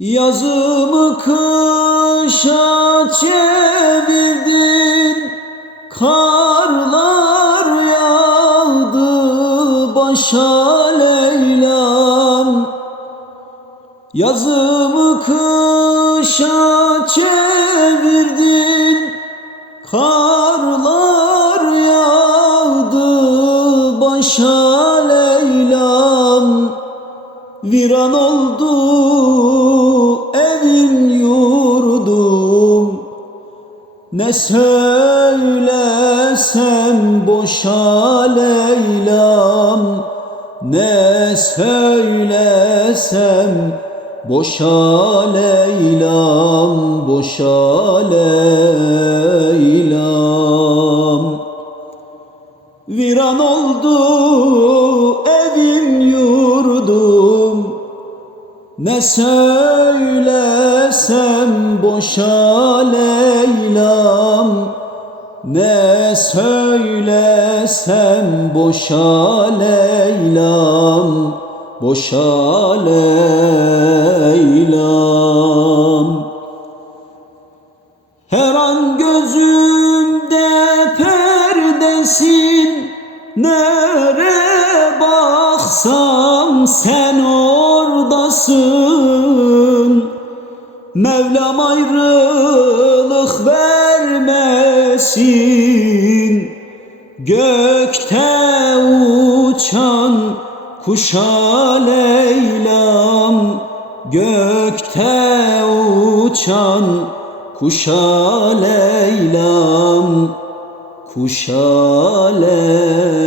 Yazımı kışa çevirdin Karlar yağdı başa Leyla'm. Yazımı kışa çevirdin Karlar yağdı başa Leyla'm Viran oldu evim yurdum. Ne söylesem boşa Leyla'm Ne söylesem boşa Leyla'm Boşa Leyla'm. Viran oldu Ne söylesem boşa Leyla'm Ne söylesem boşa Leyla'm Boşa Leyla'm. Her an gözümde perdesin Nere baksam sen oradasın. Mevlam ayrılık vermesin. Gökte uçan kuşa Leyla'm. Gökte uçan kuşa Leyla'm. Kuşa Leyla'm